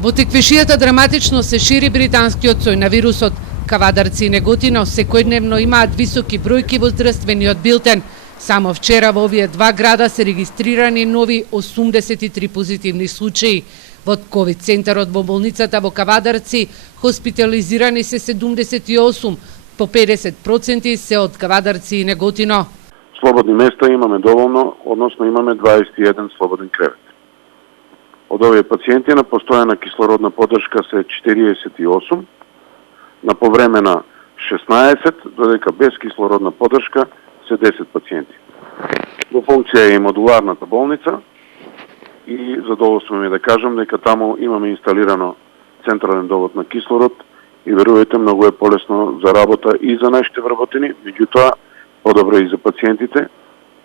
Во теквешијата драматично се шири британскиот сој на вирусот. Кавадарци и Неготино секојдневно имаат високи бројки во здравствениот билтен. Само вчера во овие два града се регистрирани нови 83 позитивни случаи. Во ковид центарот во болницата во Кавадарци хоспитализирани се 78, по 50% се од Кавадарци и Неготино. Слободни места имаме доволно, односно имаме 21 слободен кревет. Од овие пациенти на постојана кислородна поддршка се 48, на повремена 16, додека без кислородна поддршка се 10 пациенти. Во функција е и модуларната болница и задоволство ми е да кажам дека таму имаме инсталирано централен довод на кислород и верувајте, многу е полесно за работа и за нашите вработени, меѓутоа подобро и за пациентите,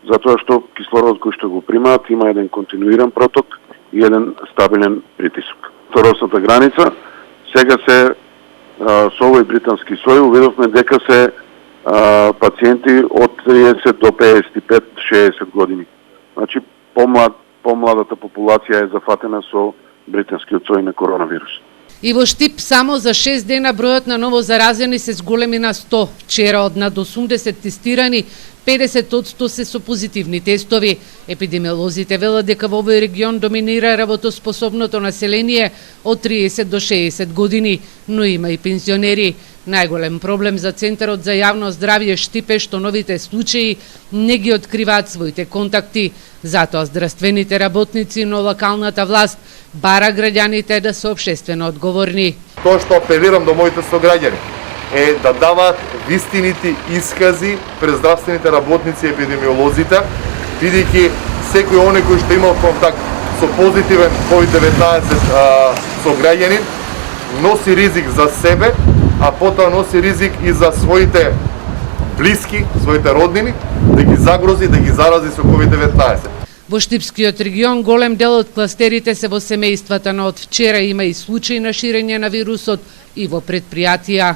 затоа што кислород кој што го примаат има еден континуиран проток и еден стабилен притисок. Второсната граница, сега се со овој британски сој увидовме дека се пациенти од 30 до 55-60 години. Значи, помладата популација е зафатена со британскиот сој на коронавирус. И во Штип само за 6 дена бројот на ново заразени се зголеми на 100. Вчера од над 80 тестирани, 50% се со позитивни тестови. Епидемиолозите велат дека во овој регион доминира работоспособното население од 30 до 60 години, но има и пензионери. Најголем проблем за Центарот за јавно здравје Штип е што новите случаи не ги откриваат своите контакти. Затоа здравствените работници на локалната власт бара граѓаните да се општествено одговорни. Тоа што апелирам до моите сограѓани е да даваат вистините искази пред здравствените работници и епидемиолозите, бидејќи секој оној кој што имал контакт со позитивен COVID-19 сограѓанин носи ризик за себе, а потоа носи ризик и за своите блиски, своите роднини, да ги загрози, да ги зарази со COVID-19. Во Штипскиот регион голем дел од кластерите се во семејствата, но од вчера има и случаи на ширење на вирусот и во предпријатија.